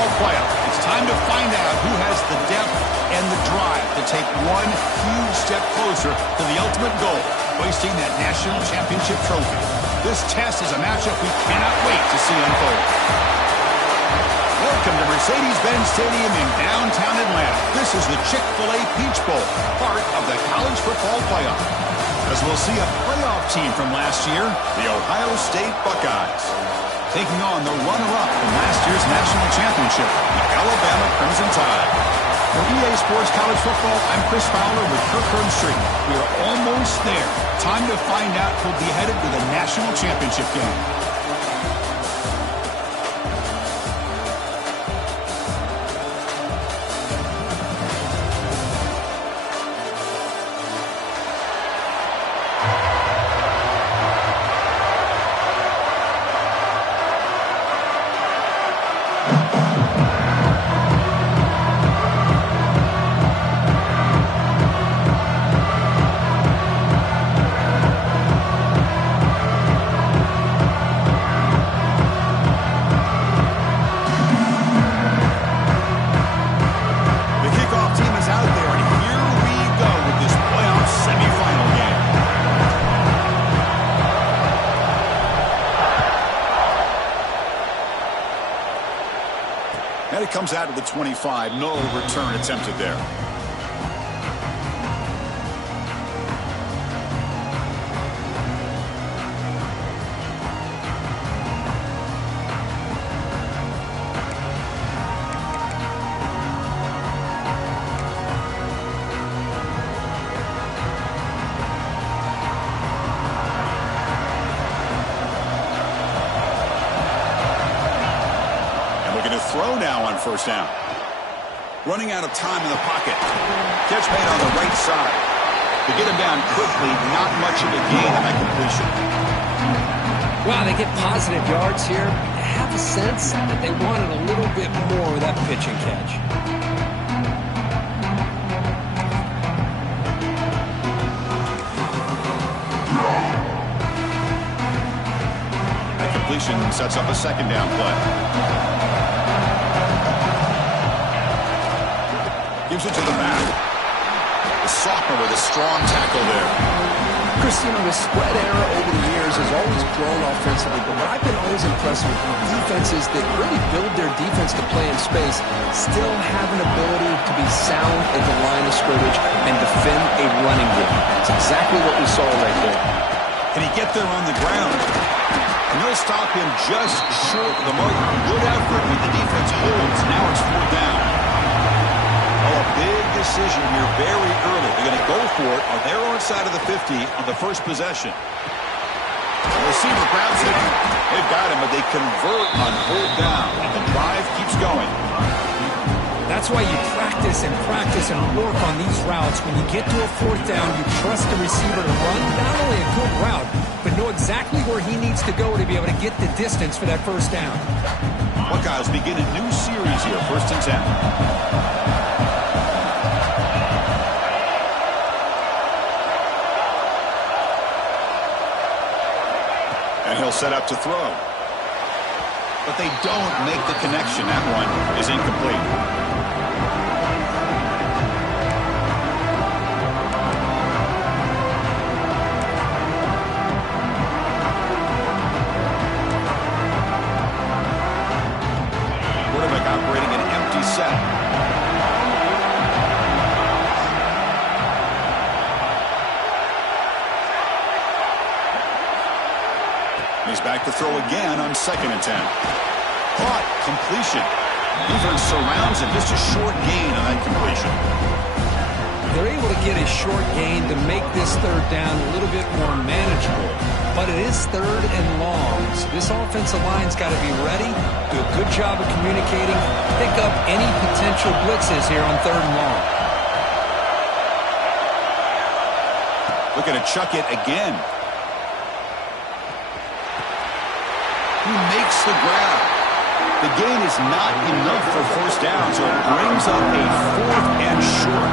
Football Playoff. It's time to find out who has the depth and the drive to take one huge step closer to the ultimate goal, hoisting that national championship trophy. This test is a matchup we cannot wait to see unfold. Welcome to Mercedes-Benz Stadium in downtown Atlanta. This is the Chick-fil-A Peach Bowl, part of the College Football Playoff. As we'll see a playoff team from last year, the Ohio State Buckeyes, taking on the runner-up from last year's national championship, the Alabama Crimson Tide. For EA Sports College Football, I'm Chris Fowler with Kirk Herbstreit. We are almost there. Time to find out who'll be headed to the national championship game. And it comes out of the 25. No return attempted there. Throw now on first down. Running out of time in the pocket. Catch made on the right side. To get him down quickly, not much of a gain on that completion. Wow, they get positive yards here. I have a sense that they wanted a little bit more with that pitch and catch. That completion sets up a second down play. Gives it to the back. The sophomore with a strong tackle there. Chris, the spread era over the years has always grown offensively, but what I've been always impressed with defenses that really build their defense to play in space still have an ability to be sound at the line of scrimmage and defend a running game. That's exactly what we saw right there. Can he get there on the ground? And they'll stop him just short of the mark. Good effort when the defense holds. Now it's fourth down. A big decision here very early. They're going to go for it on their own side of the 50 on the first possession. The receiver grabs it. They've got him, but they convert on fourth down, and the drive keeps going. That's why you practice and work on these routes. When you get to a fourth down, you trust the receiver to run not only a good route, but know exactly where he needs to go to be able to get the distance for that first down. Buckeyes begin a new series here, 1st and 10. And he'll set up to throw. But they don't make the connection. That one is incomplete. Quarterback operating an empty set. He's back to throw again on 2nd and 10. Caught. Completion. Defense surrounds him. Just a short gain on that completion. They're able to get a short gain to make this third down a little bit more manageable. But it is 3rd and long. So this offensive line's got to be ready, do a good job of communicating, pick up any potential blitzes here on 3rd and long. Looking to chuck it again. He makes the grab. The gain is not enough for first down, so it brings up a 4th and short.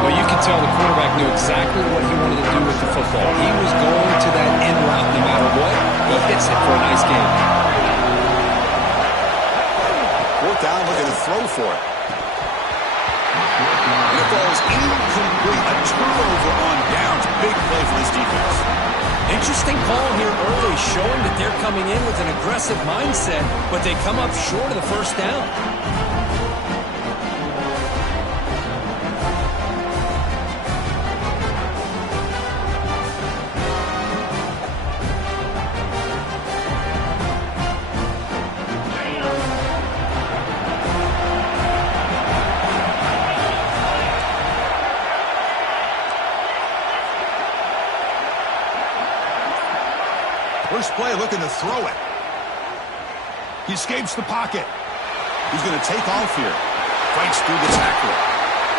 Well, you can tell the quarterback knew exactly what he wanted to do with the football. He was going to that end route no matter what. He hits it for a nice gain. down, looking to throw for it. And it falls incomplete. A turnover on downs. Big play for this defense. Interesting call here early, showing that they're coming in with an aggressive mindset, but they come up short of the first down. First play, looking to throw it. He escapes the pocket. He's going to take off here. Fights through the tackler.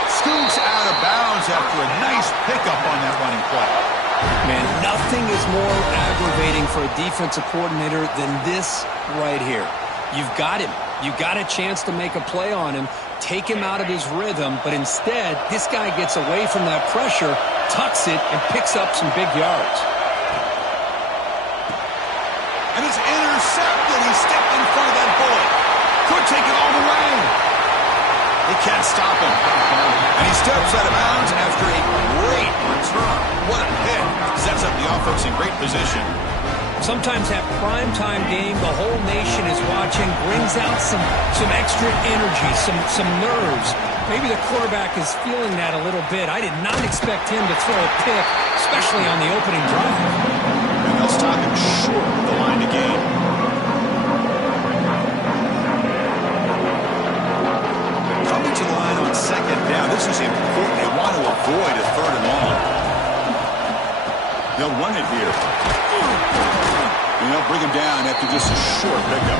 Scoots out of bounds after a nice pickup on that running play. Man, nothing is more aggravating for a defensive coordinator than this right here. You've got him. You've got a chance to make a play on him, take him out of his rhythm, but instead, this guy gets away from that pressure, tucks it, and picks up some big yards. And it's intercepted. He stepped in front of that bullet. Could take it all the way. They can't stop him. And he steps out of bounds after a great return. What a hit. Sets up the offense in great position. Sometimes that primetime game, the whole nation is watching, brings out some extra energy, some nerves. Maybe the quarterback is feeling that a little bit. I did not expect him to throw a pick, especially on the opening drive. And they'll stop him short of the line to gain. Coming to the line on second down. This is important. They want to avoid a third and long. They'll run it here. And they'll bring him down after just a short pickup.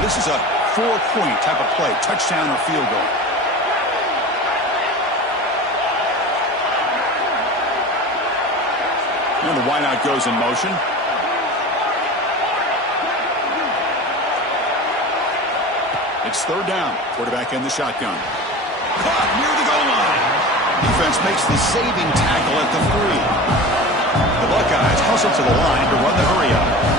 This is a 4-point type of play, touchdown or field goal. And the wideout goes in motion. It's third down. Quarterback in the shotgun. Caught near the goal line. Defense makes the saving tackle at the 3. The Buckeyes hustle to the line to run the hurry up.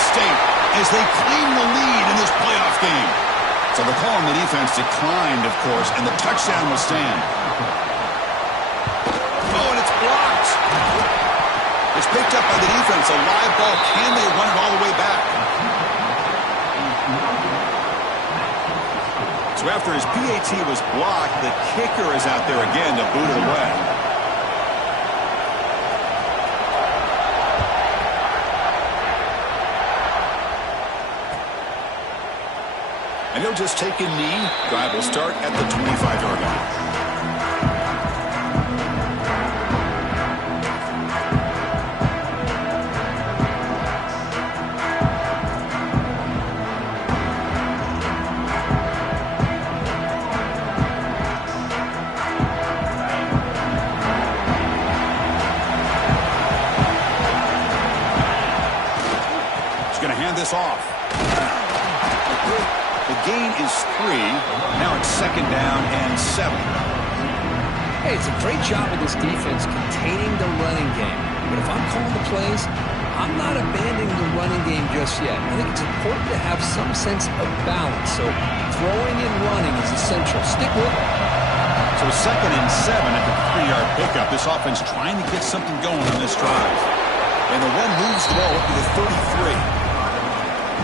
State as they claim the lead in this playoff game. So the call on the defense declined, of course, and the touchdown will stand. Oh, and it's blocked. It's picked up by the defense. A live ball. Can they run it all the way back? So after his PAT was blocked, the kicker is out there again to boot it away. And he'll just take a knee. Drive will start at the 25-yard line. He's going to hand this off. The gain is 3. Now it's second down and 7. Hey, it's a great job of this defense containing the running game. But if I'm calling the plays, I'm not abandoning the running game just yet. I think it's important to have some sense of balance. So throwing and running is essential. Stick with it. So second and 7 at the 3-yard pickup. This offense trying to get something going on this drive. And the run moves the ball up to the 33.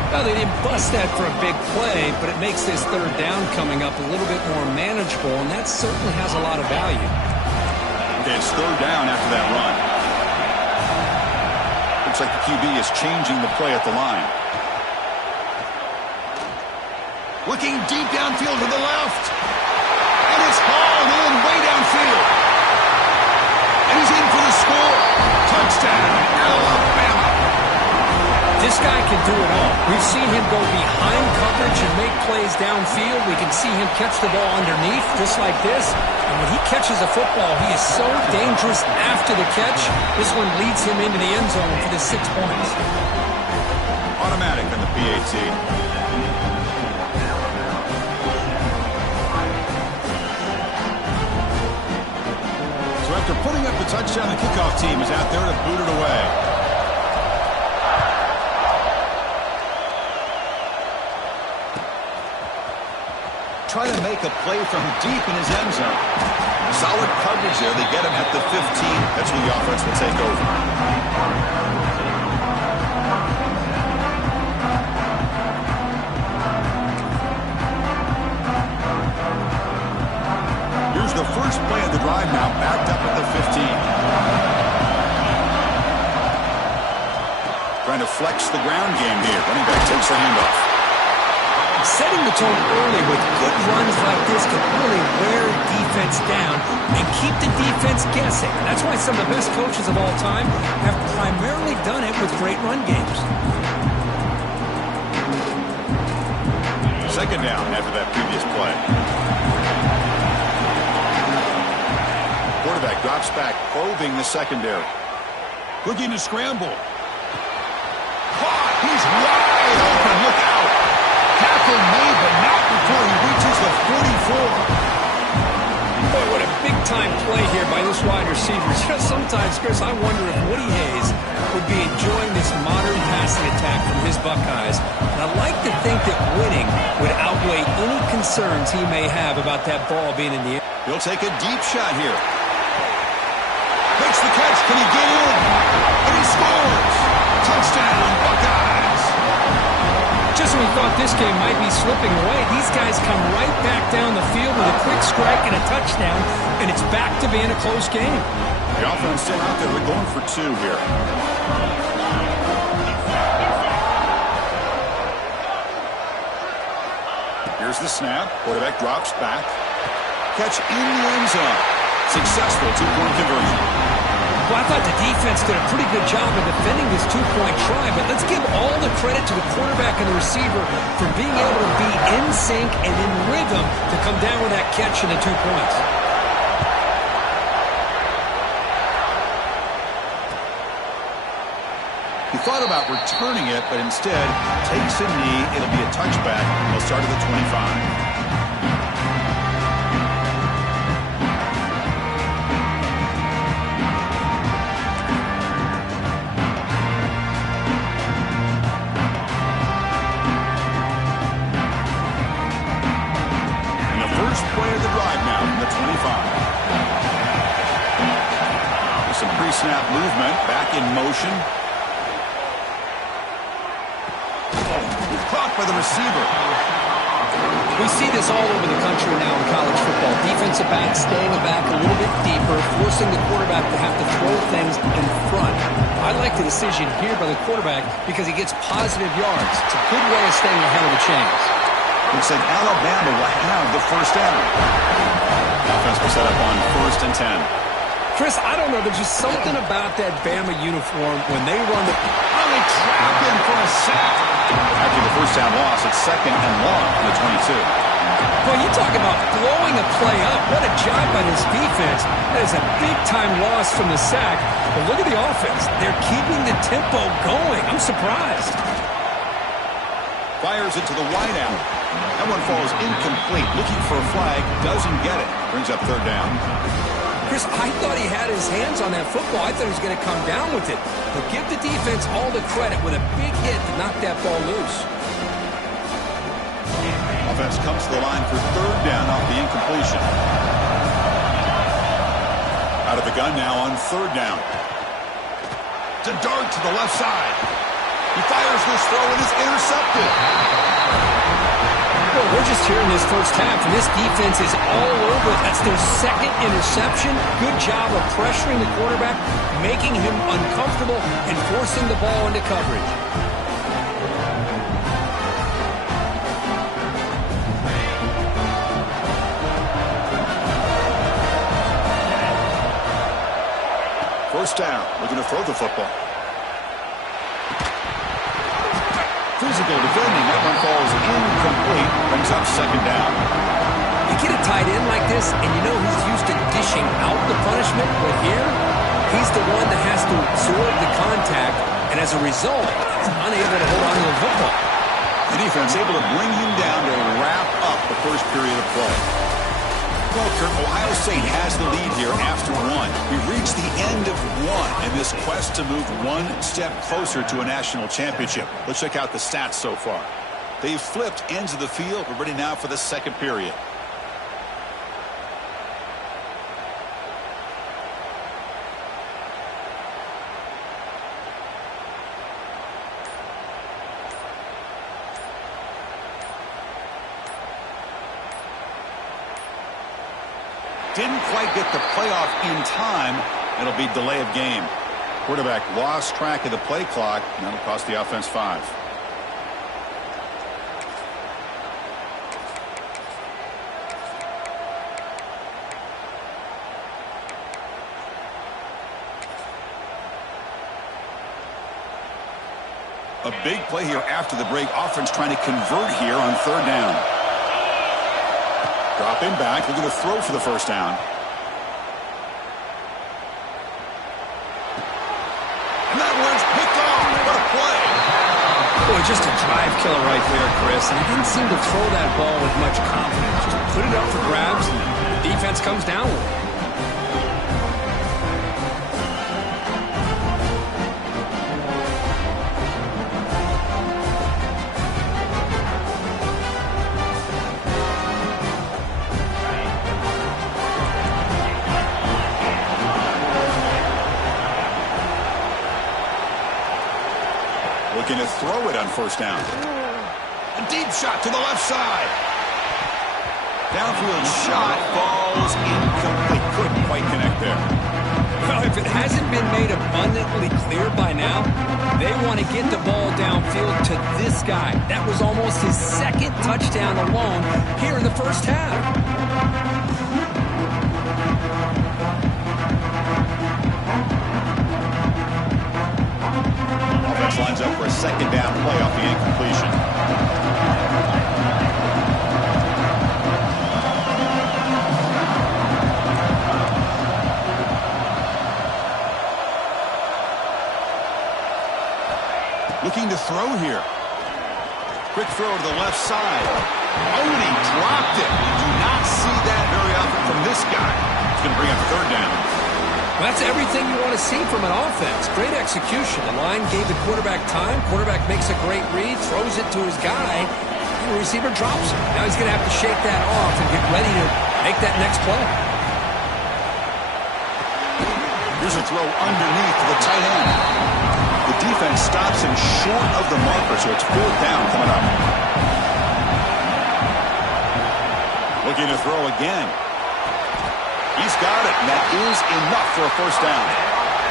Well, they didn't bust that for a big play, but it makes this third down coming up a little bit more manageable, and that certainly has a lot of value. Okay, it's third down after that run. Looks like the QB is changing the play at the line. Looking deep downfield to the left. And it's hauled in way downfield. And he's in for the score. Touchdown, Alabama. This This guy can do it all. We've seen him go behind coverage and make plays downfield. We can see him catch the ball underneath, just like this. And when he catches a football, he is so dangerous after the catch. This one leads him into the end zone for the 6 points. Automatic on the PAT. So after putting up the touchdown, the kickoff team is out there to boot it away. Try to make a play from deep in his end zone. Solid coverage there. They get him at the 15. That's when the offense will take over. Here's the first play of the drive now, backed up at the 15. Trying to flex the ground game here. Running back takes the handoff. Setting the tone early with good runs like this can really wear defense down and keep the defense guessing. That's why some of the best coaches of all time have primarily done it with great run games. Second down after that previous play. Quarterback drops back, probing the secondary. Looking to scramble. Caught! He's wide open. Look out! Tackle made, but not before he reaches the 44. Boy, what a big-time play here by this wide receiver. Just sometimes, Chris, I wonder if Woody Hayes would be enjoying this modern passing attack from his Buckeyes. And I like to think that winning would outweigh any concerns he may have about that ball being in the air. He'll take a deep shot here. Makes the catch. Can he get in? And he scores! Touchdown, Buckeyes! Just when we thought this game might be slipping away, these guys come right back down the field with a quick strike and a touchdown, and it's back to being a close game. The offense still out there. We're going for 2 here. Here's the snap. Quarterback drops back. Catch in the end zone. Successful 2-point conversion. Well, I thought the defense did a pretty good job of defending this 2-point try, but let's give all the credit to the quarterback and the receiver for being able to be in sync and in rhythm to come down with that catch and the 2 points. He thought about returning it, but instead takes a knee. It'll be a touchback. He'll start at the 25. Play of the drive now from the 25. Some pre-snap movement, back in motion. Caught by the receiver. We see this all over the country now in college football. Defensive backs staying back a little bit deeper, forcing the quarterback to have to throw things in front. I like the decision here by the quarterback because he gets positive yards. It's a good way of staying ahead of the chains. Looks like Alabama will have the first down. Offense will set up on 1st and 10. Chris, I don't know. There's just something about that Bama uniform when they run the... Oh, they trap him for a sack. After the first down loss, it's 2nd and long on the 22. Well, you talk about blowing a play up. What a job by this defense. That is a big-time loss from the sack. But look at the offense. They're keeping the tempo going. I'm surprised. Fires it to the wideout. That one falls incomplete. Looking for a flag. Doesn't get it. Brings up 3rd down. Chris, I thought he had his hands on that football. I thought he was going to come down with it. But give the defense all the credit with a big hit to knock that ball loose. Offense comes to the line for 3rd down off the incompletion. Out of the gun now on 3rd down. It's a dart to the left side. He fires this throw and is intercepted. Well, we're just here in this first half, and this defense is all over it. That's their 2nd interception. Good job of pressuring the quarterback, making him uncomfortable, and forcing the ball into coverage. First down, looking to throw the football. physical defending. That one falls incomplete. Brings up second down. You get a tight end like this, and you know he's used to dishing out the punishment, but here, he's the one that has to absorb the contact, and as a result, he's unable to hold on to the football. The defense able to bring him down to wrap up the first period of play. Well, Kurt, Ohio State has the lead here after one. We've reached the end of one in this quest to move one step closer to a national championship. Let's check out the stats so far. They've flipped ends of the field. We're ready now for the second period. Didn't quite get the playoff in time. It'll be delay of game. Quarterback lost track of the play clock, and that'll cost the offense 5. A big play here after the break. Offense trying to convert here on third down. Dropping back, looking to throw for the first down. And that one's picked off. What a play. Boy, just a drive killer right there, Chris. And he didn't seem to throw that ball with much confidence. Just put it up for grabs, and the defense comes down with it. Looking to throw it on first down. A deep shot to the left side. Downfield shot falls incomplete. Couldn't quite connect there. Well, if it hasn't been made abundantly clear by now, they want to get the ball downfield to this guy. That was almost his second touchdown alone here in the first half. Lines up for a second down play off the incompletion. Looking to throw here. Quick throw to the left side. Oh, and he dropped it. You do not see that very often from this guy. It's going to bring up third down. Well, that's everything you want to see from an offense. Great execution. The line gave the quarterback time. Quarterback makes a great read, throws it to his guy, and the receiver drops it. Now he's going to have to shake that off and get ready to make that next play. Here's a throw underneath the tight end. The defense stops him short of the marker, so it's fourth down coming up. Looking to throw again. He's got it, and that is enough for a first down.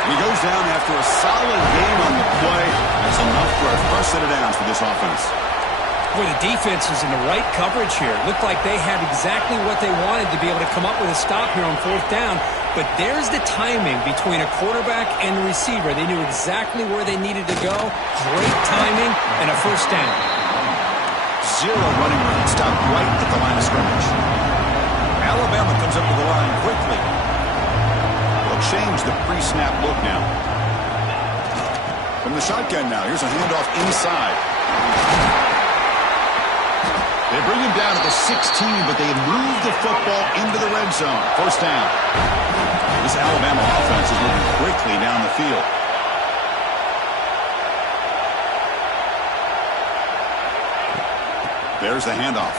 He goes down after a solid game on the play. That's enough for a first set of downs for this offense. Boy, the defense is in the right coverage here. Looked like they had exactly what they wanted to be able to come up with a stop here on fourth down. But there's the timing between a quarterback and the receiver. They knew exactly where they needed to go. Great timing and a first down. Zero running room. Stopped right at the line of scrimmage. Alabama comes up to the line quickly. They'll change the pre-snap look now. From the shotgun now, here's a handoff inside. They bring him down to the 16, but they move the football into the red zone. First down. This Alabama offense is moving quickly down the field. There's the handoff.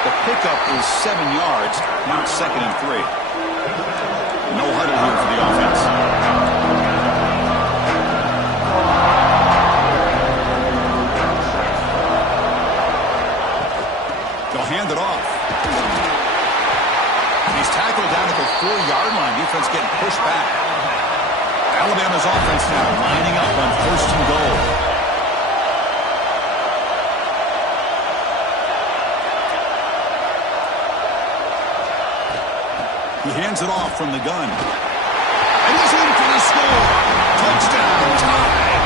The pickup is 7 yards, now it's 2nd and 3. No huddle here for the offense. They'll hand it off. He's tackled down at the 4-yard line. Defense getting pushed back. Alabama's offense now lining up on 1st and goal. He hands it off from the gun. And he's in for the score. Touchdown, tie.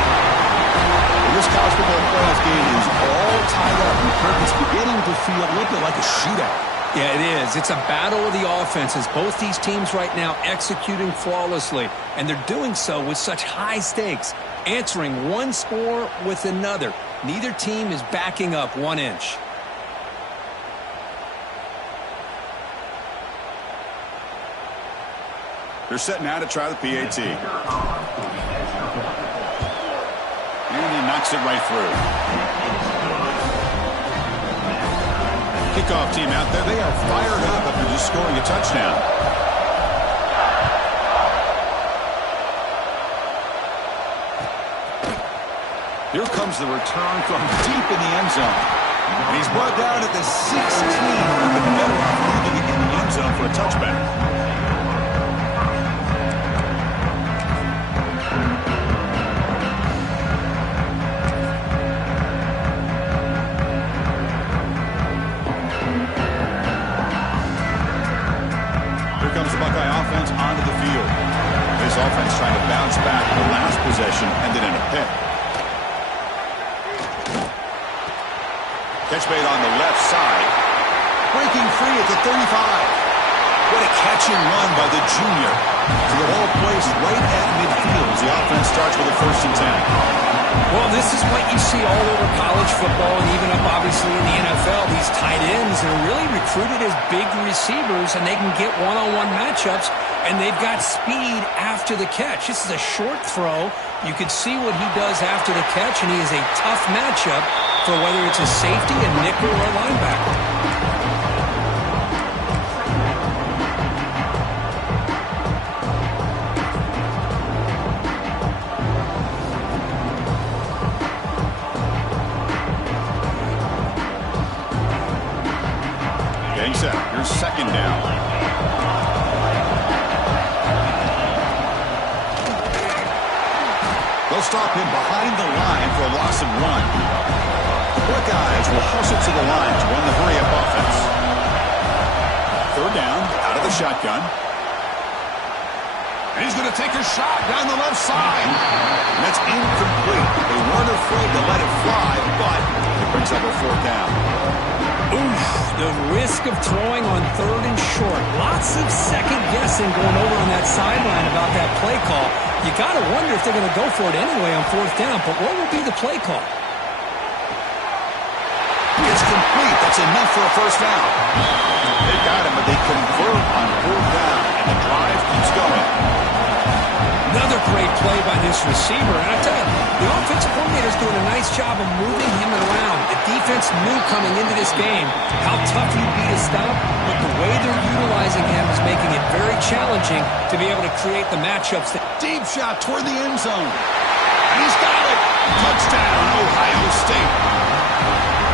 This This college football playoff game is all tied up, and Kirk, it's beginning to feel a little bit like a shootout. Yeah, it is. It's a battle of the offenses. Both these teams right now executing flawlessly, and they're doing so with such high stakes, answering one score with another. Neither team is backing up 1 inch. They're setting out to try the PAT. And he knocks it right through. Kickoff team out there. They are fired up after just scoring a touchdown. Here comes the return from deep in the end zone. And he's brought down at the 16. But better off leaving it in the end zone for a touchback. Onto the field. This offense trying to bounce back. The last possession ended in a pick. Catch made on the left side. Breaking free at the 35. What a catch and run by the junior. So the ball placed right at midfield as the offense starts with a 1st and 10. Well, this is what you see all over college football and even up, obviously, in the NFL. These tight ends are really recruited as big receivers, and they can get one-on-one matchups, and they've got speed after the catch. This is a short throw. You can see what he does after the catch, and he is a tough matchup for whether it's a safety, a nickel, or a linebacker. Here's 2nd down. They'll stop him behind the line for a loss of 1. The Buckeyes will hustle to the line to run the hurry-up offense. 3rd down, out of the shotgun. And he's going to take a shot down the left side. And that's incomplete. They weren't afraid to let it fly, but it brings up a 4th down. Oof, the risk of throwing on 3rd and short. Lots of second guessing going over on that sideline about that play call. You got to wonder if they're going to go for it anyway on 4th down, but what will be the play call? It's complete. That's enough for a 1st down. They got him, but they convert on 4th down, and the drive keeps going. Another great play by this receiver. And I tell you, the offensive coordinator is doing a nice job of moving him around. The defense knew coming into this game how tough he'd be to stop, but the way they're utilizing him is making it very challenging to be able to create the matchups. Deep shot toward the end zone. And he's got it. Touchdown, Ohio State.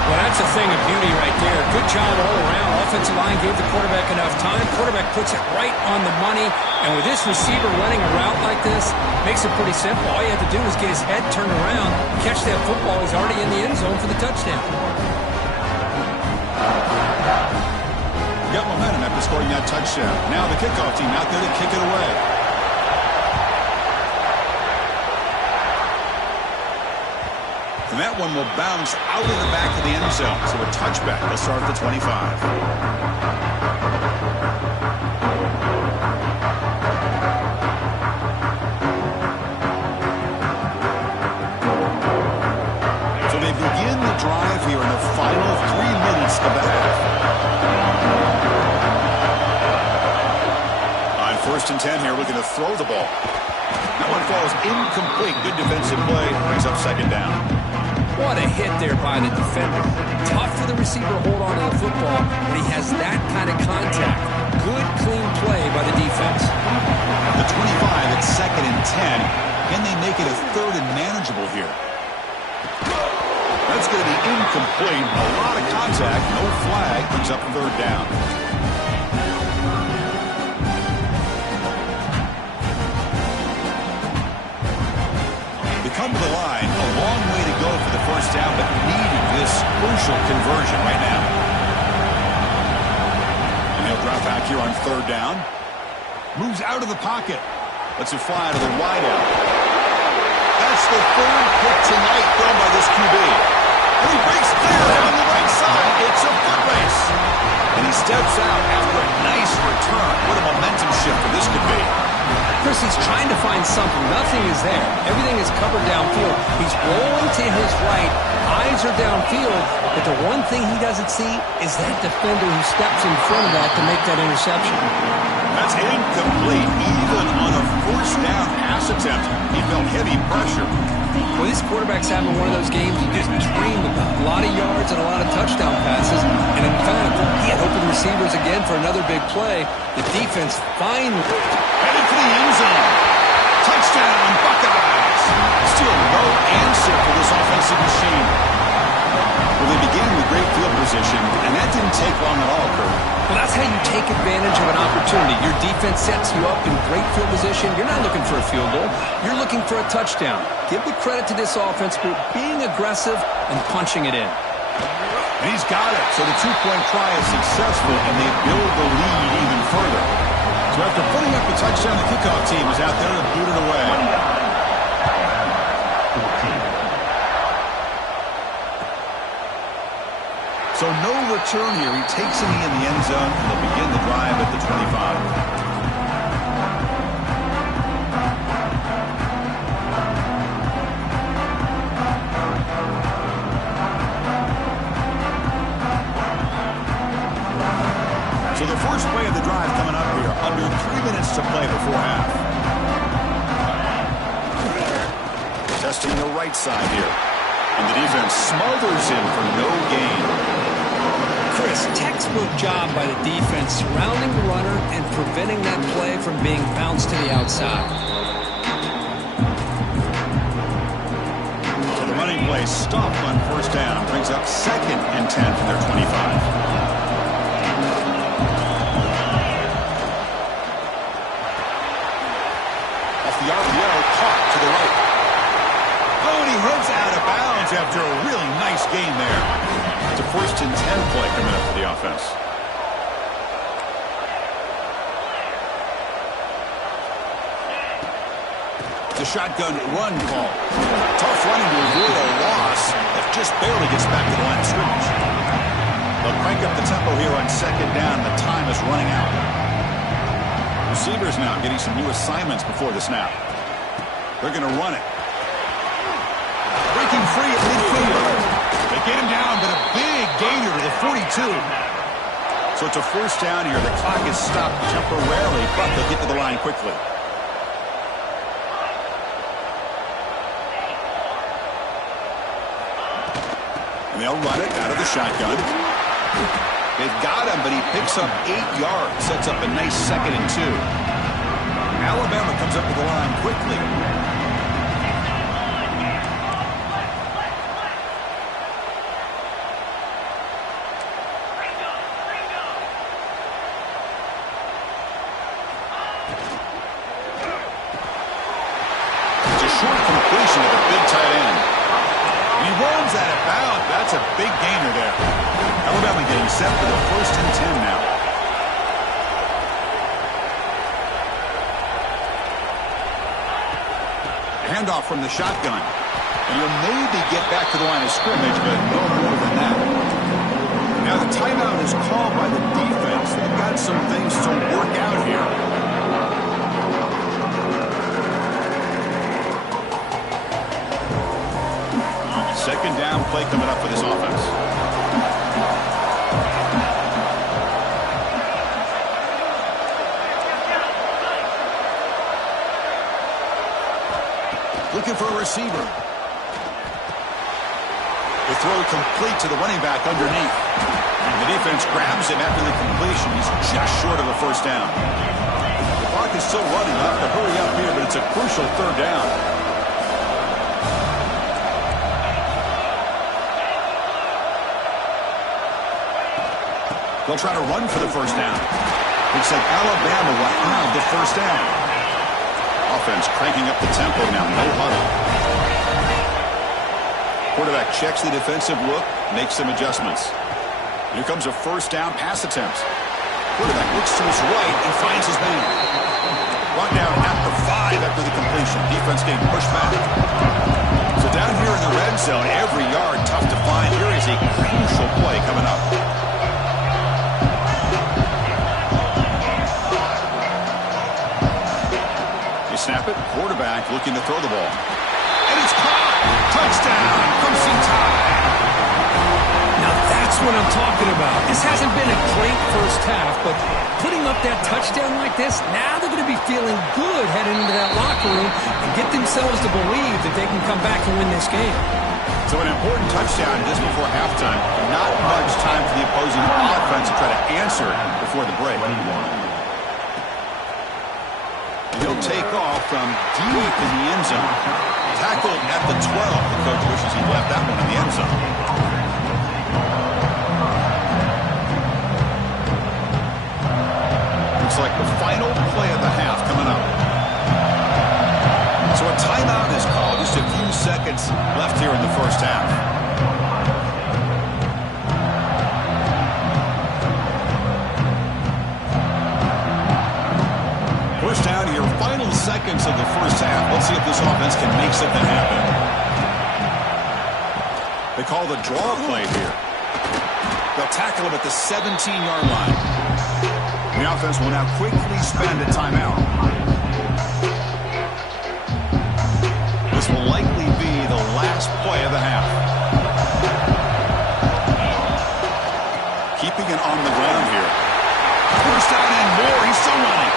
Well, that's a thing of beauty right there. Good job all around. Offensive line gave the quarterback enough time. Quarterback puts it right on the money. And with this receiver running a route like this, makes it pretty simple. All you have to do is get his head turned around, catch that football. He's already in the end zone for the touchdown. Got momentum after scoring that touchdown. Now the kickoff team out there to kick it away. And that one will bounce out of the back of the end zone. So a touchback. They'll start at the 25. So they begin the drive here in the final 3 minutes of the half. On 1st and 10 here, looking to throw the ball. That one falls incomplete. Good defensive play. Brings up 2nd down. What a hit there by the defender. Tough for the receiver to hold on to the football when he has that kind of contact. Good, clean play by the defense. The 25 at 2nd and 10. Can they make it a 3rd and manageable here? That's going to be incomplete. A lot of contact. No flag. Brings up 3rd down. They come to the line. A long way to go for the 1st down, but needed this crucial conversion right now. And they'll drop back here on 3rd down. Moves out of the pocket. Lets it fly to the wideout. That's the third pick tonight thrown by this QB. And he breaks clear on the right side. It's a foot race. And he steps out after a nice return. What a momentum shifter this could be. Chris, he's trying to find something. Nothing is there. Everything is covered downfield. He's rolling to his right. Eyes are downfield. But the one thing he doesn't see is that defender who steps in front of that to make that interception. That's incomplete. Even on a first down pass attempt, he felt heavy pressure. Well, this quarterback's having one of those games you just dream about. A lot of yards and a lot of touchdown passes. And in fact, he had open receivers again for another big play. The defense finally headed for the end zone. Touchdown, Buckeyes. Still no answer for this offensive machine. Well, they began with great field position, and that didn't take long at all, Kurt. Well, that's how you take advantage of an opportunity. Your defense sets you up in great field position. You're not looking for a field goal. You're looking for a touchdown. Give the credit to this offense for being aggressive and punching it in. And he's got it. So the two-point try is successful, and they build the lead even further. So after putting up the touchdown, the kickoff team is out there to boot it away. So no return here. He takes a knee in the end zone, and they'll begin the drive at the 25. So the first play of the drive coming up here. Under 3 minutes to play before half. Testing the right side here. And the defense smothers him for no gain. Chris, textbook job by the defense surrounding the runner and preventing that play from being bounced to the outside. So the running play stopped on first down. Brings up 2nd and 10 from their 25. Off the RPO, caught to the right. Oh, and he heads out of bounds after a really nice gain there. It's a 1st and 10 play coming up for the offense. The shotgun run call. Tough running to avoid a loss that just barely gets back to the line of scrimmage. They'll crank up the tempo here on 2nd down. The time is running out. Receivers now getting some new assignments before the snap. They're going to run it. Breaking free at midfield. They get him down, but a big gainer to the 42. So it's a 1st down here. The clock is stopped temporarily, but they'll get to the line quickly. And they'll run it out of the shotgun. They've got him, but he picks up 8 yards. Sets up a nice 2nd and 2. Alabama comes up to the line quickly. Short completion of a big tight end. And he rolls out of bounds. That's a big gainer there. Alabama getting set for the 1st and 10 now. Handoff from the shotgun. And he'll maybe get back to the line of scrimmage, but no more than that. Now the timeout is called by the defense. They've got some things to work out here. 2nd down play coming up for this offense. Looking for a receiver. The throw complete to the running back underneath. And the defense grabs him after the completion. He's just short of a 1st down. The clock is still running. They'll have to hurry up here, but it's a crucial 3rd down. They'll try to run for the 1st down. Looks like Alabama will have the 1st down. Offense cranking up the tempo now. No huddle. Quarterback checks the defensive look, makes some adjustments. Here comes a 1st down pass attempt. Quarterback looks to his right and finds his man. Brought down at the 5 after the completion. completion. Defense getting pushed back. So down here in the red zone, every yard tough to find. Here is a crucial play coming up. They snap it. Quarterback looking to throw the ball. And it's caught. Touchdown. Crimson Tide. Now that's what I'm talking about. This hasn't been a great first half, but putting up that touchdown like this, now they're going to be feeling good heading into that locker room and get themselves to believe that they can come back and win this game. So an important touchdown just before halftime. Not much time for the opposing offense to try to answer before the break. And he'll take off from deep in the end zone. Tackled at the 12. The coach wishes he left that one in the end zone. Looks like the final play of the half coming up. So a timeout is called. Just a few seconds left here in the first half. First down here, final seconds of the first half. Let's see if this offense can make something happen. They call the draw play here. They'll tackle him at the 17-yard line. The offense will now quickly spend a timeout. This will likely be the last play of the half. Keeping it on the ground here. First down and more. He's still running.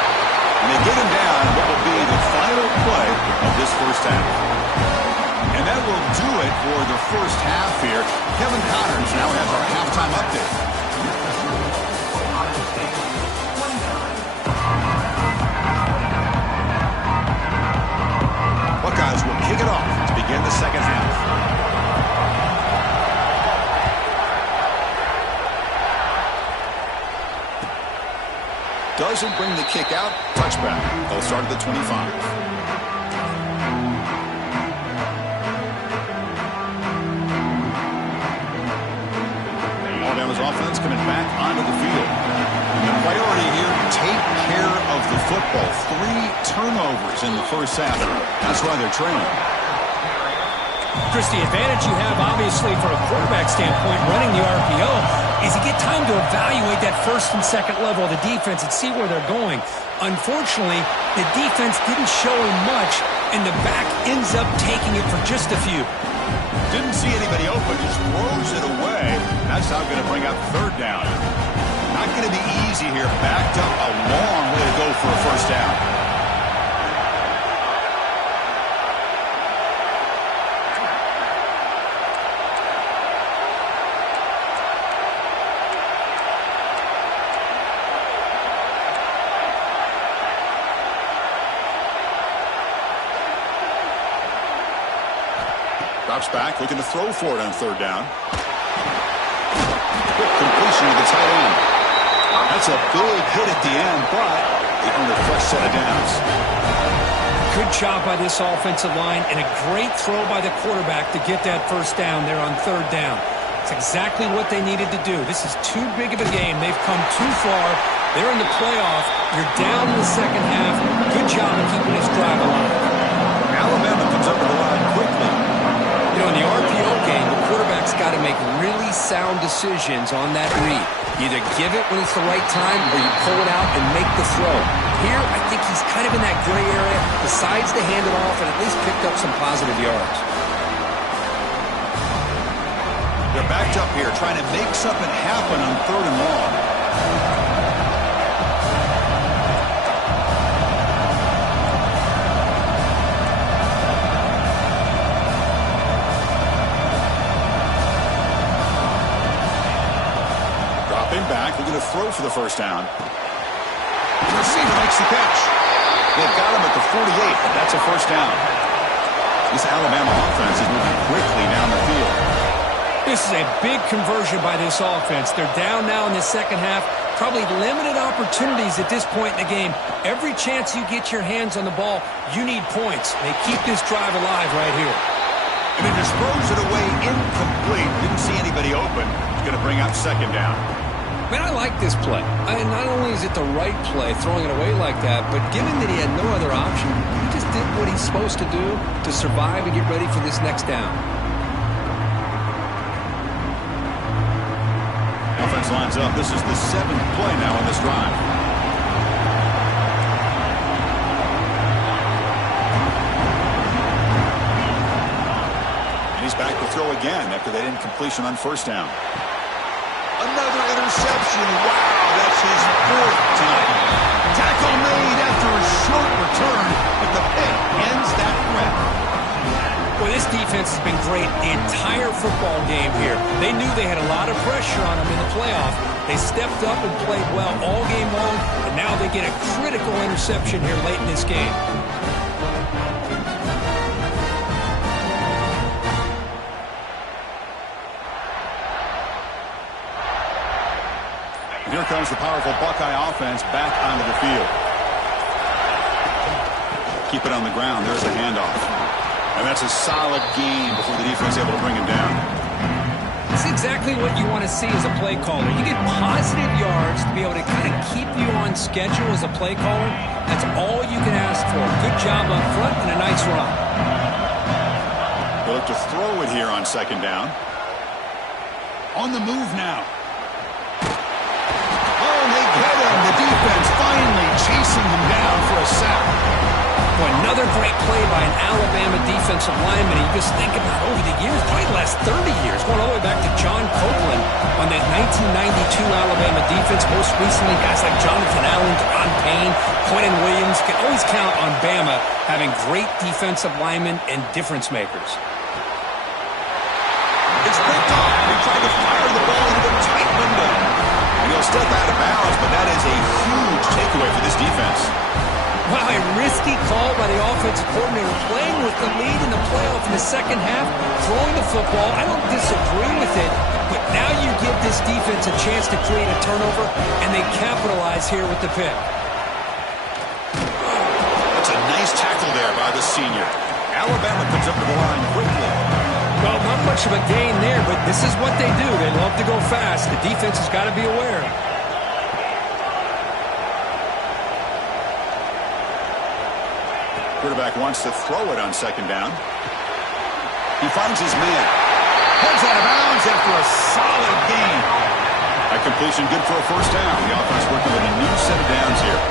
And they get him down what will be the final play of this first half. And that will do it for the first half here. Kevin Connors now has our halftime update. Buckeyes will kick it off to begin the second half. Doesn't bring the kick out. Touchback. They'll start at the 25. Alabama's offense coming back onto the field. And the priority here, take care of the football. 3 turnovers in the first half. That's why they're trailing. Chris, the advantage you have, obviously, from a quarterback standpoint, running the RPO, is you get time to evaluate that first and second level of the defense and see where they're going. Unfortunately, the defense didn't show him much, and the back ends up taking it for just a few. Didn't see anybody open, just throws it away. That's how going to bring out third down. Not going to be easy here. Backed up a long way to go for a first down. Drops back, looking to throw for it on third down. Quick completion to the tight end. That's a big hit at the end, but they earned a fresh set of downs. Good job by this offensive line and a great throw by the quarterback to get that first down there on third down. It's exactly what they needed to do. This is too big of a game. They've come too far. They're in the playoff. You're down in the second half. Good job of keeping this drive alive. Alabama comes up with the line quickly. You know, in the RPO game, the quarterback's got to make really sound decisions on that read. Either give it when it's the right time or you pull it out and make the throw. Here, I think he's kind of in that gray area, decides to hand it off and at least picked up some positive yards. They're backed up here trying to make something happen on third and long. Back, looking to throw for the first down. The receiver makes the catch. They've got him at the 48, but that's a first down. This Alabama offense is moving quickly down the field. This is a big conversion by this offense. They're down now in the second half. Probably limited opportunities at this point in the game. Every chance you get your hands on the ball, you need points. They keep this drive alive right here. And they just throws it away incomplete. Didn't see anybody open. It's going to bring up second down. Man, I like this play. Not only is it the right play, throwing it away like that, but given that he had no other option, he just did what he's supposed to do to survive and get ready for this next down. Offense lines up. This is the 7th play now on this drive. And he's back to throw again after that incompletion on first down. Another interception. Wow, that's his 4th tonight. Tackle made after a short return, but the pick ends that threat. Boy, this defense has been great the entire football game here. They knew they had a lot of pressure on them in the playoff. They stepped up and played well all game long, and now they get a critical interception here late in this game. Here comes the powerful Buckeye offense back onto the field. Keep it on the ground. There's a handoff. And that's a solid gain before the defense is able to bring him down. It's exactly what you want to see as a play caller. You get positive yards to be able to kind of keep you on schedule as a play caller. That's all you can ask for. Good job up front and a nice run. They'll look to throw it here on 2nd down. On the move now. Get him. The defense finally chasing him down for a sack. Boy, another great play by an Alabama defensive lineman. You just think about over the years, probably the last 30 years, going all the way back to John Copeland on that 1992 Alabama defense. Most recently, guys like Jonathan Allen, Deron Payne, Quentin Williams. You can always count on Bama having great defensive linemen and difference makers. It's picked off. They tried to fire the ball into a tight window. He'll step out of bounds, but that is a huge takeaway for this defense. Wow, a risky call by the offensive coordinator, playing with the lead in the playoff in the second half, throwing the football. I don't disagree with it, but now you give this defense a chance to create a turnover, and they capitalize here with the pick. That's a nice tackle there by the senior. Alabama comes up to the line quickly. Well, not much of a gain there, but this is what they do. They love to go fast. The defense has got to be aware. Quarterback wants to throw it on 2nd down. He finds his man. Heads out of bounds after a solid gain. That completion good for a 1st down. The offense working with a new set of downs here.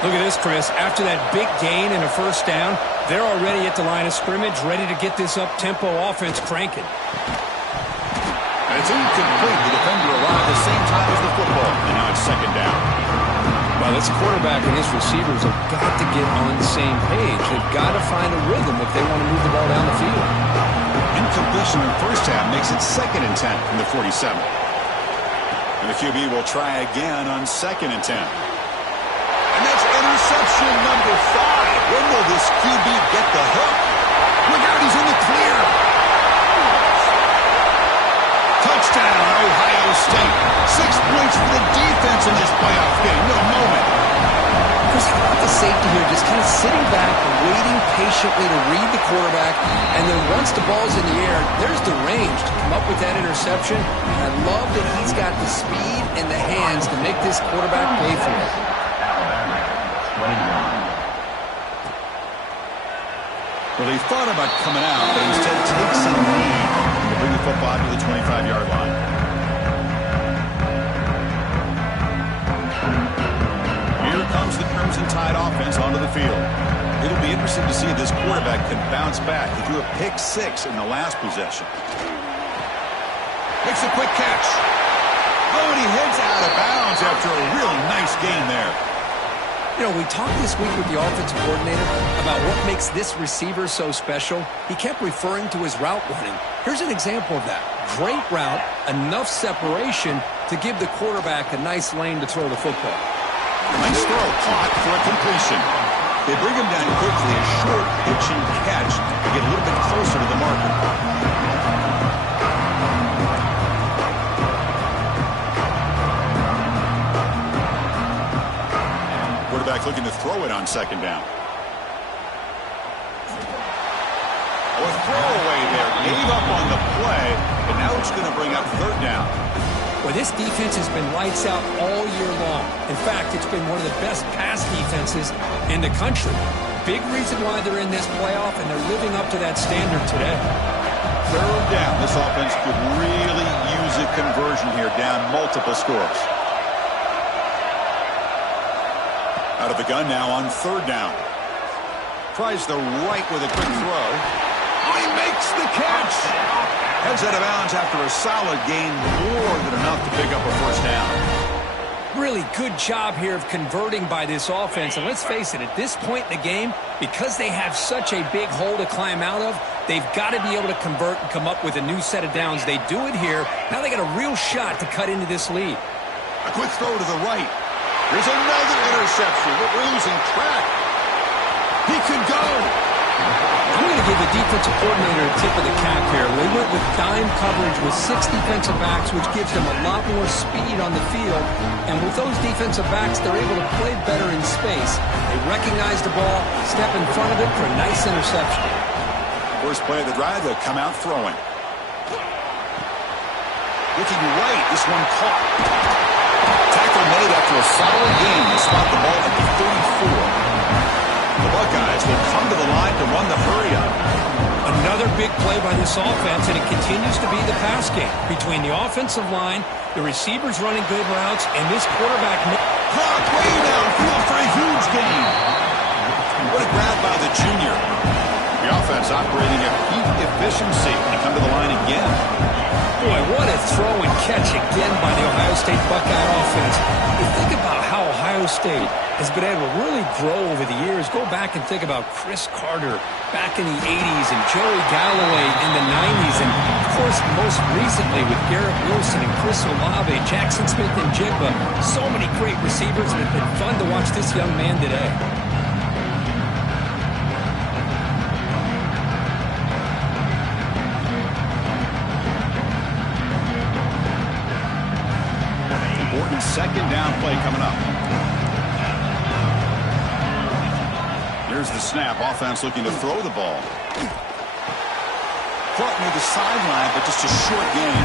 Look at this, Chris. After that big gain and a 1st down, they're already at the line of scrimmage, ready to get this up-tempo offense cranking. And it's incomplete. The defender arrived at the same time as the football. And now it's 2nd down. Well, this quarterback and his receivers have got to get on the same page. They've got to find a rhythm if they want to move the ball down the field. Incompletion in the 1st half makes it 2nd and 10 from the 47. And the QB will try again on 2nd and 10. And that's interception number 5. When will this QB get the hook? Look out, he's in the clear. Touchdown, Ohio State. 6 points for the defense in this playoff game. No moment. Chris, how about the safety here? Just kind of sitting back, waiting patiently to read the quarterback, and then once the ball's in the air, there's the range to come up with that interception. And I love that he's got the speed and the hands to make this quarterback pay for it. Well, he thought about coming out, but instead takes a knee to bring the football to the 25-yard line. Here comes the Crimson Tide offense onto the field. It'll be interesting to see if this quarterback can bounce back. He threw a pick-6 in the last possession. Makes a quick catch. Oh, and he heads out of bounds after a really nice gain there. You know, we talked this week with the offensive coordinator about what makes this receiver so special. He kept referring to his route running. Here's an example of that. Great route, enough separation to give the quarterback a nice lane to throw the football. Nice throw, caught for a completion. They bring him down quickly, a short pitch and catch to get a little bit closer to the marker. Quarterback looking to throw it on 2nd down. A throwaway there. Gave up on the play, but now it's going to bring up 3rd down. Well, this defense has been lights out all year long. In fact, it's been one of the best pass defenses in the country. Big reason why they're in this playoff, and they're living up to that standard today. Third down. This offense could really use a conversion here, down multiple scores. Out of the gun now on third down. Tries the right with a quick throw. Oh, he makes the catch. Heads out of bounds after a solid gain, more than enough to pick up a first down. Really good job here of converting by this offense. And let's face it, at this point in the game, because they have such a big hole to climb out of, they've got to be able to convert and come up with a new set of downs. They do it here. Now they got a real shot to cut into this lead. A quick throw to the right. There's another interception, but we're losing track. He could go. I'm going to give the defensive coordinator a tip of the cap here. They went with dime coverage with 6 defensive backs, which gives them a lot more speed on the field. And with those defensive backs, they're able to play better in space. They recognize the ball, step in front of it for a nice interception. First play of the drive, they'll come out throwing. Looking right, this one caught. Tackle made after a solid gain. They spot the ball at the 34. The Buckeyes will come to the line to run the hurry-up. Another big play by this offense, and it continues to be the pass game. Between the offensive line, the receivers running good routes, and this quarterback... Clock way downfield for a huge gain. What a grab by the junior. The offense operating at peak efficiency. They come to the line again. Boy, what a throw and catch again by the Ohio State Buckeye offense. You think about how Ohio State has been able to really grow over the years. Go back and think about Chris Carter back in the 80s and Joey Galloway in the 90s. And, of course, most recently with Garrett Wilson and Chris Olave, Jackson Smith and Jigba. So many great receivers, and it's been fun to watch this young man today. Second down play coming up. Here's the snap. Offense looking to throw the ball. Caught near the sideline, but just a short gain.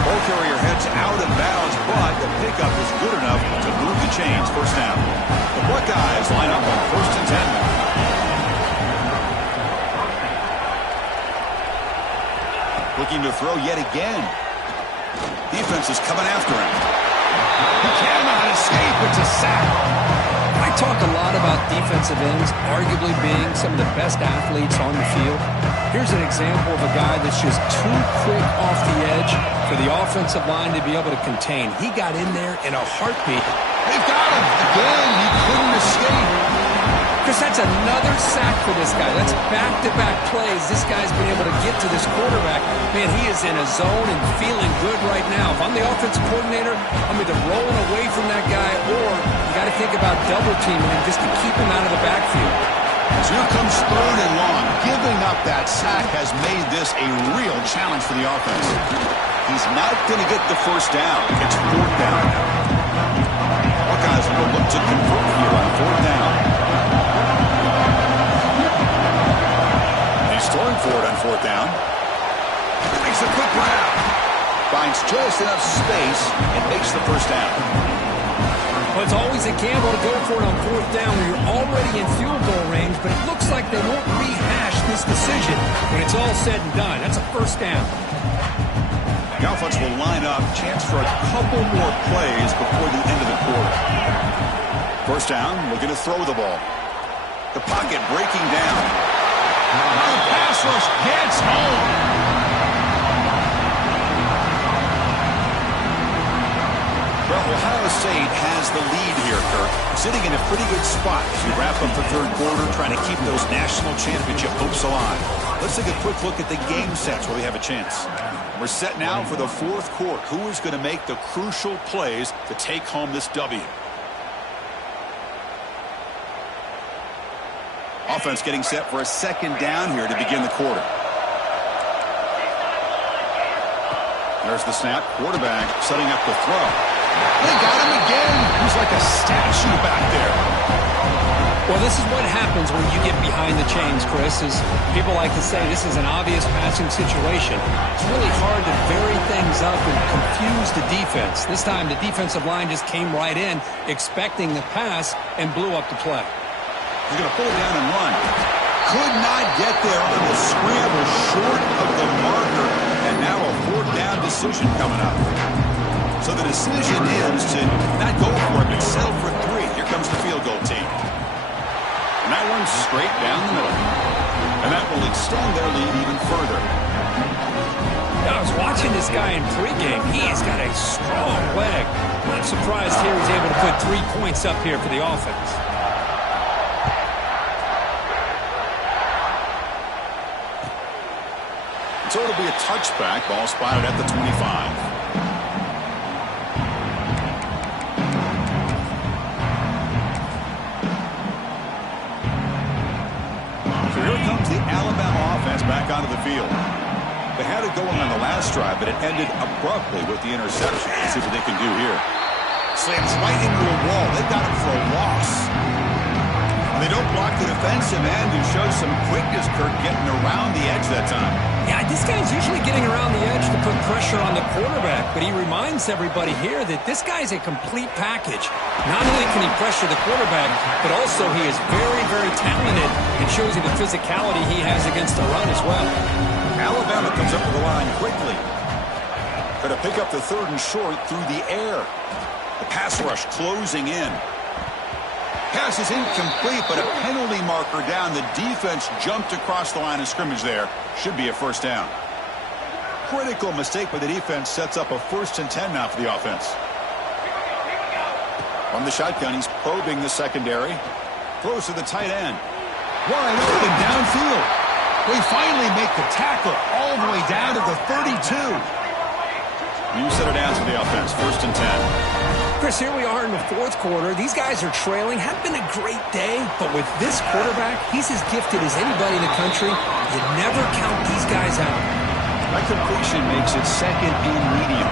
Ball carrier heads out of bounds, but the pickup is good enough to move the chains. First down. The Buckeyes line up on 1st and 10. Looking to throw yet again. Defense is coming after him. He cannot escape. It's a sack. I talk a lot about defensive ends arguably being some of the best athletes on the field. Here's an example of a guy that's just too quick off the edge for the offensive line to be able to contain. He got in there in a heartbeat. They've got him. Again, he couldn't escape. Because that's another sack for this guy. That's back-to-back plays. This guy's been able to get to this quarterback. Man, he is in a zone and feeling good right now. If I'm the offensive coordinator, I'm either rolling away from that guy or you got to think about double-teaming him just to keep him out of the backfield. So here comes 3rd and long. Giving up that sack has made this a real challenge for the offense. He's not going to get the first down. It's 4th down now. Buckeyes will look to convert here on 4th down. He's throwing for it on 4th down. Makes a quick grab. Finds just enough space and makes the first down. Well, it's always a gamble to go for it on 4th down when you're already in field goal range, but it looks like they won't rehash this decision when it's all said and done. That's a first down. The offense will line up. Chance for a couple more plays before the end of the quarter. First down, looking to throw the ball. The pocket breaking down. The pass rush gets home. Well, Ohio State has the lead here, Kirk. Sitting in a pretty good spot as we wrap up the 3rd quarter, trying to keep those national championship hopes alive. Let's take a quick look at the game sets where we have a chance. We're set now for the 4th quarter. Who is going to make the crucial plays to take home this W? Offense getting set for a 2nd down here to begin the quarter. There's the snap. Quarterback setting up the throw. They got him again. He's like a statue back there. Well, this is what happens when you get behind the chains, Chris. As people like to say, this is an obvious passing situation. It's really hard to vary things up and confuse the defense. This time, the defensive line just came right in, expecting the pass, and blew up the play. He's going to pull it down and run. Could not get there on the scramble, short of the marker, and now a fourth down decision coming up. So the decision is to not go for it, but settle for 3. Here comes the field goal team. And that one's straight down the middle. And that will extend their lead even further. I was watching this guy in pregame. He has got a strong leg. I'm surprised here he's able to put 3 points up here for the offense. So it'll be a touchback. Ball spotted at the 25. Here comes the Alabama offense back onto the field. They had it going on the last drive, but it ended abruptly with the interception. Let's see what they can do here. Slams right into a wall. They've got him for a loss. They don't block the defensive end and show some quickness, Kirk, getting around the edge that time. Yeah, this guy's usually getting around the edge to put pressure on the quarterback, but he reminds everybody here that this guy's a complete package. Not only can he pressure the quarterback, but also he is very, very talented and shows you the physicality he has against the run as well. Alabama comes up with the line quickly. Going to pick up the 3rd and short through the air. The pass rush closing in. Pass is incomplete, but a penalty marker down. The defense jumped across the line of scrimmage there. Should be a first down. Critical mistake by the defense sets up a 1st and 10 now for the offense. From the shotgun, he's probing the secondary. Throws to the tight end. Wide open downfield. They finally make the tackle all the way down to the 32. New set of downs for the offense. 1st and 10. Chris, here we are in the 4th quarter. These guys are trailing. Had been a great day, but with this quarterback, he's as gifted as anybody in the country. You never count these guys out. That completion makes it 2nd and medium.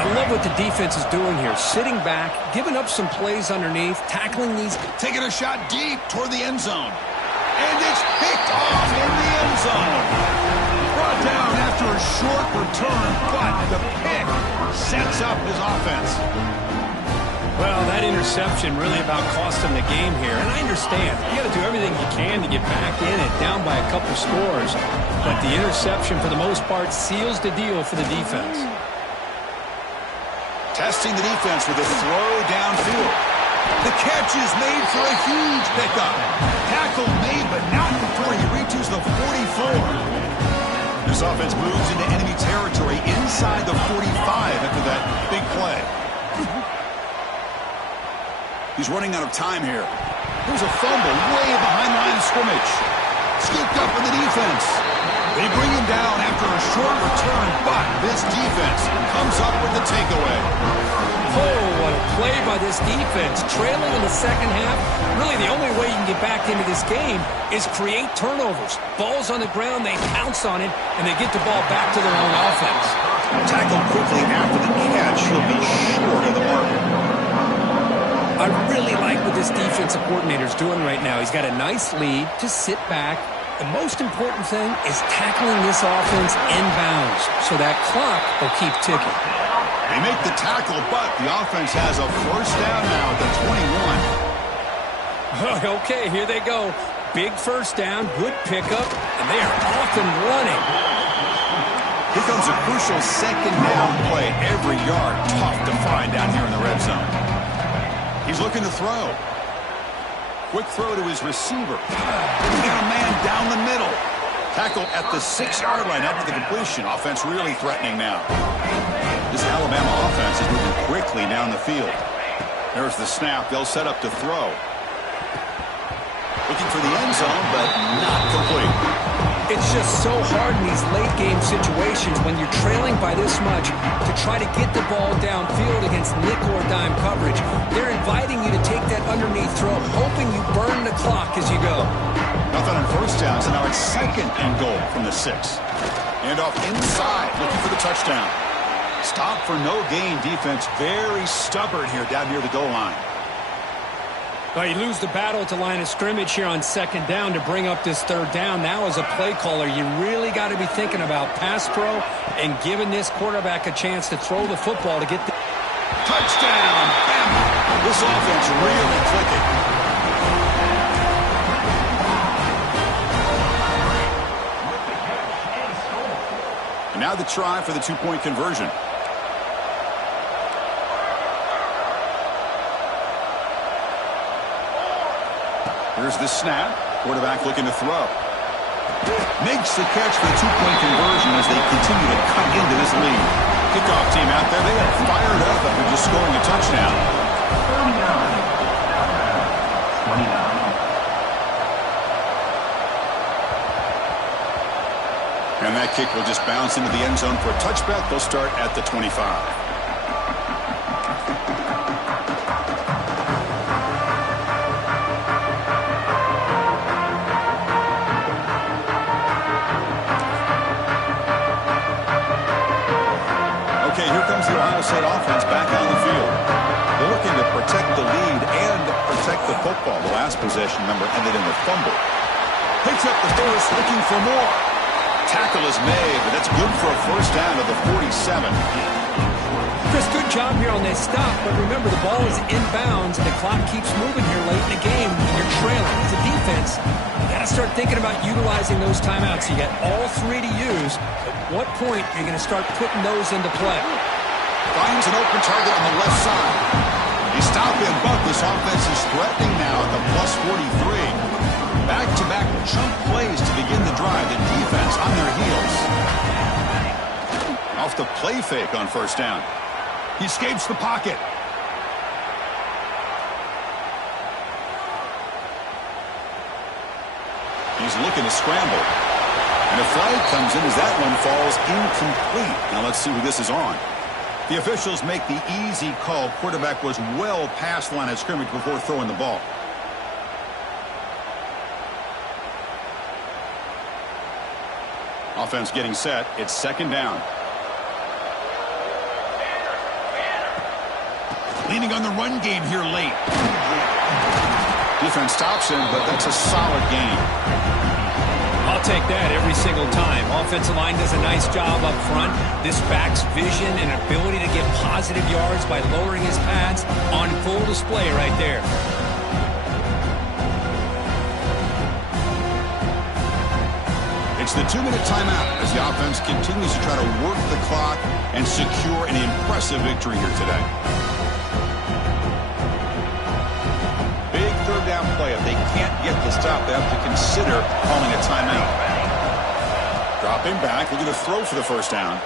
I love what the defense is doing here. Sitting back, giving up some plays underneath, tackling these. Taking a shot deep toward the end zone. And it's picked off in the end zone. Brought down after a short return, but the pick sets up his offense. Well, that interception really about cost him the game here. And I understand. You got to do everything you can to get back in it, down by a couple scores. But the interception, for the most part, seals the deal for the defense. Testing the defense with a throw downfield. The catch is made for a huge pickup. Tackle made, but not before he reaches the 44. This offense moves into enemy territory inside the 45 after that big play. He's running out of time here. There's a fumble way behind the line of scrimmage. Scooped up in the defense. They bring him down after a short return, but this defense comes up with the takeaway. Oh, what a play by this defense. Trailing in the 2nd half, really the only way you can get back into this game is create turnovers. Ball's on the ground, they pounce on it, and they get the ball back to their own offense. Tackled quickly after the catch. He'll be short of the mark. I really like what this defensive coordinator is doing right now. He's got a nice lead. Just sit back. The most important thing is tackling this offense inbounds so that clock will keep ticking. They make the tackle, but the offense has a first down now at the 21. Okay, here they go. Big first down, good pickup, and they are off and running. Here comes a crucial 2nd down play. Every yard tough to find down here in the red zone. He's looking to throw. Quick throw to his receiver. He got a man down the middle. Tackle at the 6-yard line after the completion. Offense really threatening now. This Alabama offense is moving quickly down the field. There's the snap. They'll set up to throw. Looking for the end zone, but not complete. It's just so hard in these late-game situations when you're trailing by this much to try to get the ball downfield against nickel or dime coverage. They're inviting you to take that underneath throw, hoping you burn the clock as you go. Nothing on first down, so now it's 2nd and goal from the 6. And off inside, looking for the touchdown. Stop for no gain defense. Very stubborn here down near the goal line. Well, you lose the battle at the line of scrimmage here on second down to bring up this third down. Now as a play caller, you really got to be thinking about pass pro and giving this quarterback a chance to throw the football to get the touchdown. Bama. This offense really clicking. And now the try for the two-point conversion. Here's the snap. Quarterback looking to throw. Makes the catch for the two-point conversion as they continue to cut into this lead. Kickoff team out there, they are fired up after just scoring a touchdown. 29. And that kick will just bounce into the end zone for a touchback. They'll start at the 25. The Ohio State offense back on the field. They're looking to protect the lead and protect the football. The last possession, remember, ended in a fumble. Picks up the first, looking for more. Tackle is made, but that's good for a first down to the 47. Chris, good job here on that stop, but remember the ball is inbounds and the clock keeps moving here late in the game when you're trailing. As a defense, you got to start thinking about utilizing those timeouts. You got all three to use. At what point are you going to start putting those into play? Finds an open target on the left side. You stop him, but this offense is threatening now at the plus 43. Back-to-back chunk plays to begin the drive. The defense on their heels. Off the play fake on first down. He escapes the pocket. He's looking to scramble. And a flag comes in as that one falls incomplete. Now let's see who this is on. The officials make the easy call. Quarterback was well past the line of scrimmage before throwing the ball. Offense getting set. It's second down. Leaning on the run game here late. Defense stops him, but that's a solid gain. I'll take that every single time. Offensive line does a nice job up front. This back's vision and ability to get positive yards by lowering his pads on full display right there. It's the 2-minute timeout as the offense continues to try to work the clock and secure an impressive victory here today. Big third down play. If they can't get the stop, they have to consider calling a timeout. Dropping back, looking to throw for the first down.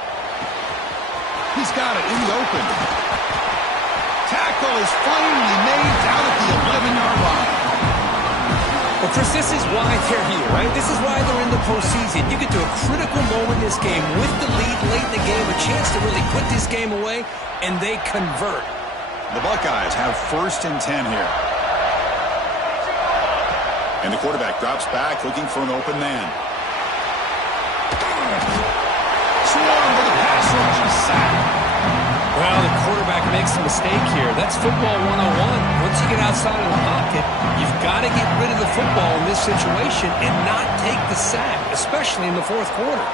He's got it in the open. Tackle is finally made down at the 11-yard line. Well, Chris, this is why they're here, right? This is why they're in the postseason. You get to a critical moment in this game with the lead late in the game, a chance to really put this game away, and they convert. The Buckeyes have first and 10 here. And the quarterback drops back, looking for an open man. Swarm with a pass rush and sack. Well, the quarterback makes a mistake here. That's football 101. Once you get outside of the pocket, you've got to get rid of the football in this situation and not take the sack, especially in the fourth quarter.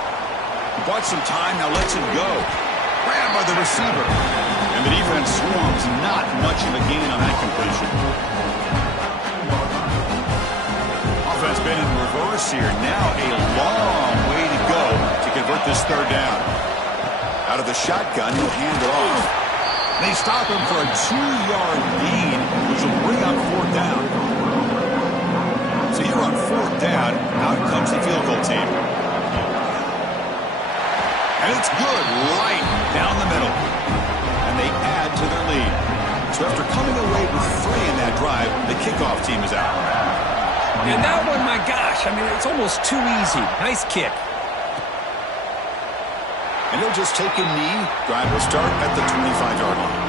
He bought some time, now lets it go. Grabbed by the receiver. And the defense swarms, not much of a gain on that completion. Offense been in reverse here. Now a long way to go to convert this third down. Out of the shotgun, he'll hand it off. They stop him for a 2-yard gain, which will bring up fourth down. So here on fourth down, out comes the field goal team. And it's good, right down the middle. And they add to their lead. So after coming away with 3 in that drive, the kickoff team is out. And that one, my gosh, I mean, it's almost too easy. Nice kick. And he'll just take a knee. Drive will start at the 25-yard line.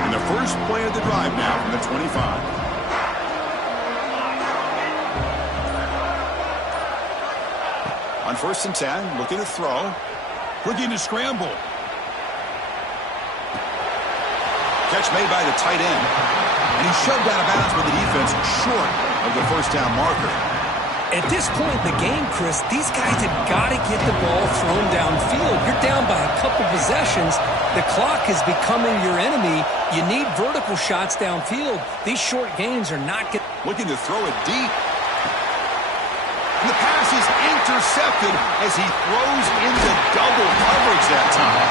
And the first play of the drive now from the 25. On 1st and 10, looking to throw. Looking to scramble. Catch made by the tight end. And he's shoved out of bounds with the defense short of the first down marker. At this point in the game, Chris, these guys have got to get the ball thrown downfield. You're down by a couple possessions. The clock is becoming your enemy. You need vertical shots downfield. These short gains are not good. Looking to throw it deep. And the pass is intercepted as he throws into double coverage that time.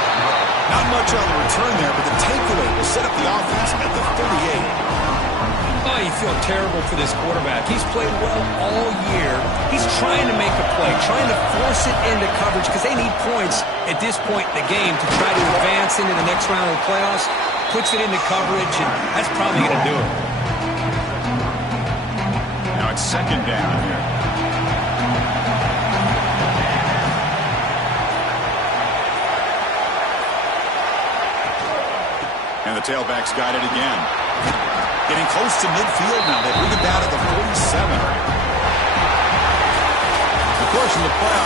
Not much on the return there, but the takeaway will set up the offense at the 38. Oh, you feel terrible for this quarterback. He's played well all year. He's trying to make a play, trying to force it into coverage because they need points at this point in the game to try to advance into the next round of the playoffs. Puts it into coverage, and that's probably going to do it. Now it's 2nd down here. And the tailback's got it again. Getting close to midfield now. They bring it down to the 47. Of course, in the playoffs.